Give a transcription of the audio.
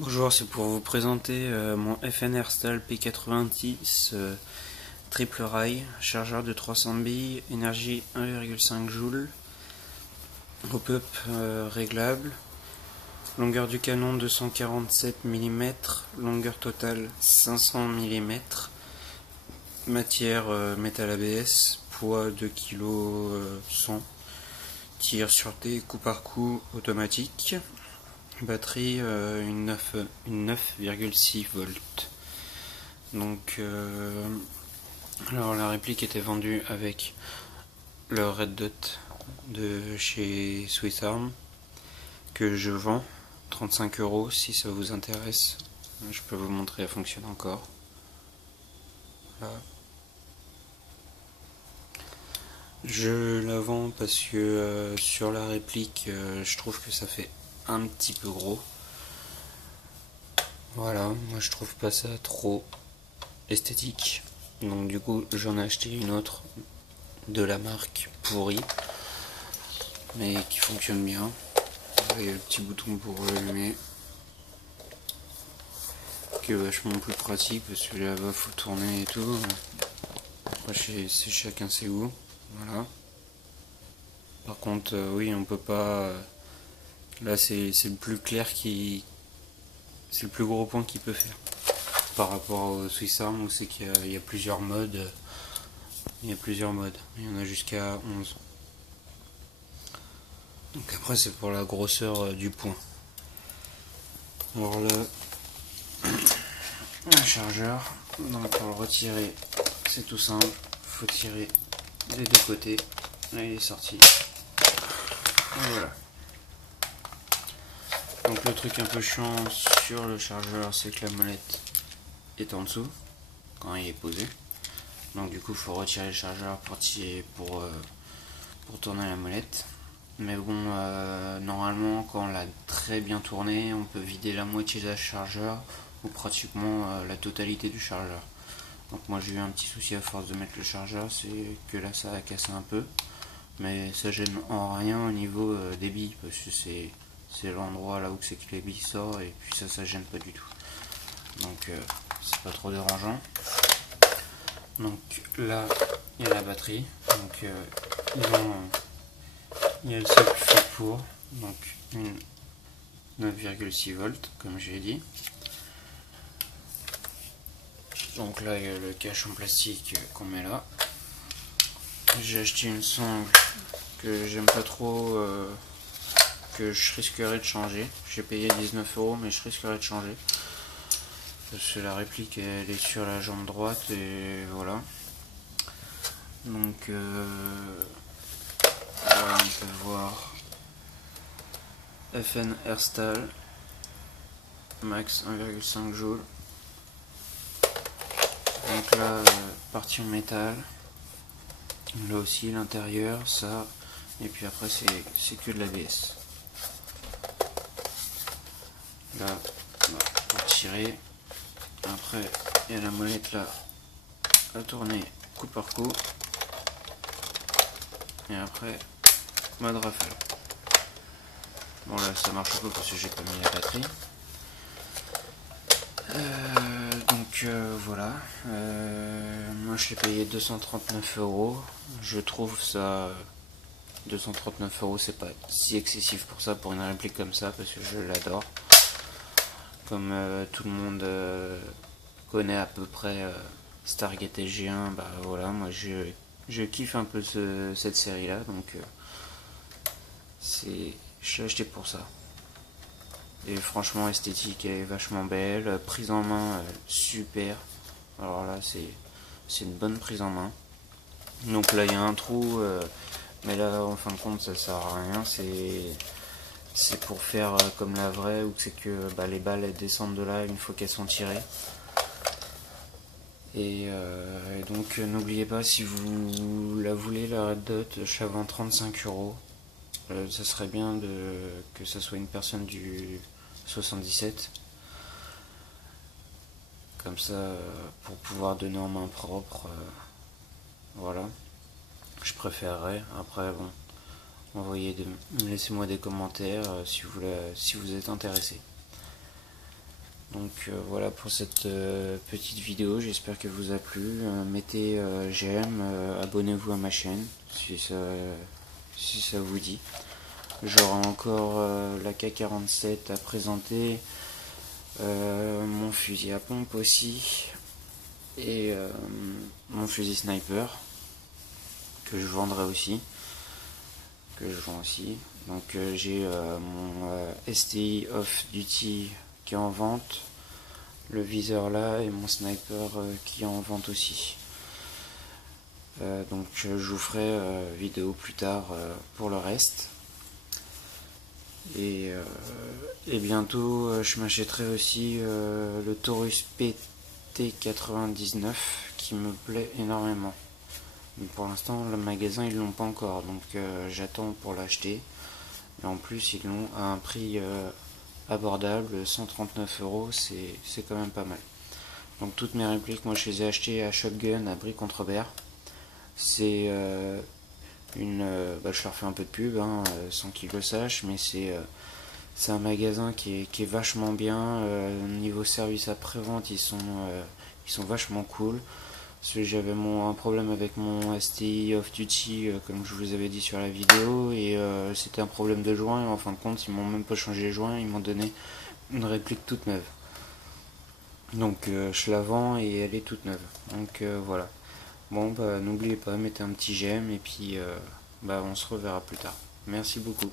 Bonjour, c'est pour vous présenter mon FN Airstyle P90 triple rail, chargeur de 300 billes, énergie 1,5 Joule, hop-up réglable, longueur du canon 247 mm, longueur totale 500 mm, matière métal ABS, poids 2 kg 100, tir sûreté coup par coup automatique. Batterie une 9,6 volts. Donc alors la réplique était vendue avec le Red Dot de chez Swiss Arm que je vends 35 € si ça vous intéresse. Je peux vous montrer, elle fonctionne encore. Là. Je la vends parce que sur la réplique je trouve que ça fait un petit peu gros. Voilà, moi je trouve pas ça trop esthétique. Donc du coup j'en ai acheté une autre de la marque pourrie, mais qui fonctionne bien. Il y a le petit bouton pour l'allumer, qui est vachement plus pratique parce que là-bas faut tourner et tout. Après c'est chacun ses goûts. Voilà. Par contre oui on peut pas. Là c'est le plus clair qui. C'est le plus gros point qu'il peut faire. Par rapport au Swiss Arm où c'est qu'il y a plusieurs modes. Il y a plusieurs modes. Il y en a jusqu'à 11. Donc après c'est pour la grosseur du point. Alors le chargeur, donc pour le retirer c'est tout simple, faut tirer des deux côtés. Là il est sorti. Et voilà. Donc le truc un peu chiant sur le chargeur c'est que la molette est en dessous quand il est posé. Donc du coup il faut retirer le chargeur pour tourner la molette. Mais bon, normalement quand on l'a très bien tourné, on peut vider la moitié de la chargeur ou pratiquement la totalité du chargeur. Donc moi j'ai eu un petit souci à force de mettre le chargeur, c'est que là ça a cassé un peu. Mais ça gêne en rien au niveau des billes, parce que c'est l'endroit là où c'est que les billes sortent et puis ça gêne pas du tout. Donc c'est pas trop dérangeant. Donc là il y a la batterie, donc il y a le socle fait pour, donc une 9,6 volts comme j'ai dit. Donc là il y a le cache en plastique qu'on met là. J'ai acheté une sangle que j'aime pas trop, que je risquerais de changer. J'ai payé 19 € mais je risquerais de changer. Parce que la réplique elle est sur la jambe droite et voilà. Donc là on peut voir FN Airstyle max 1,5 Joule. Donc là partie en métal. Là aussi l'intérieur, ça, et puis après c'est que de l'ABS. Là on va tirer. Après il y a la molette là à tourner coup par coup. Et après mode rafale. Bon là ça marche pas parce que j'ai pas mis la batterie. Voilà. Moi je l'ai payé 239 €. Je trouve ça 239 € c'est pas si excessif pour ça, pour une réplique comme ça, parce que je l'adore. Comme tout le monde connaît à peu près Stargate SG1, bah voilà, moi je kiffe un peu cette série là, donc je l'ai acheté pour ça. Et franchement esthétique, elle est vachement belle, prise en main super. Alors là c'est une bonne prise en main. Donc là il y a un trou, mais là en fin de compte ça sert à rien, c'est pour faire comme la vraie, où c'est que les balles elles descendent de là une fois qu'elles sont tirées. Et donc n'oubliez pas, si vous la voulez la Red Dot, je la vends 35 €. Ça serait bien que ça soit une personne du 77. Comme ça, pour pouvoir donner en main propre, voilà. Je préférerais. Après, bon, laissez-moi des commentaires si vous êtes intéressé. Donc voilà pour cette petite vidéo, j'espère qu'elle vous a plu. Mettez j'aime, abonnez-vous à ma chaîne si ça vous dit. J'aurai encore la K47 à présenter, mon fusil à pompe aussi, et mon fusil sniper que je vendrai aussi, que je vends aussi. Donc j'ai mon STI Off Duty qui est en vente, le viseur là, et mon sniper qui est en vente aussi. Donc je vous ferai vidéo plus tard pour le reste. Et bientôt je m'achèterai aussi le Taurus PT99 qui me plaît énormément. Mais pour l'instant le magasin ils l'ont pas encore, donc j'attends pour l'acheter. Et en plus ils l'ont à un prix abordable, 139 €, c'est quand même pas mal. Donc toutes mes répliques, moi je les ai achetées à Shotgun à Brie-Contrebert. C'est je leur fais un peu de pub sans qu'ils le sachent, mais c'est un magasin qui est vachement bien. Niveau service après-vente, ils sont vachement cool. Parce que j'avais un problème avec mon STI Off Duty, comme je vous avais dit sur la vidéo, et c'était un problème de joint, et en fin de compte ils m'ont même pas changé les joints, ils m'ont donné une réplique toute neuve. Donc je la vends et elle est toute neuve. Donc voilà. Bon bah n'oubliez pas, mettez un petit j'aime, et puis on se reverra plus tard. Merci beaucoup.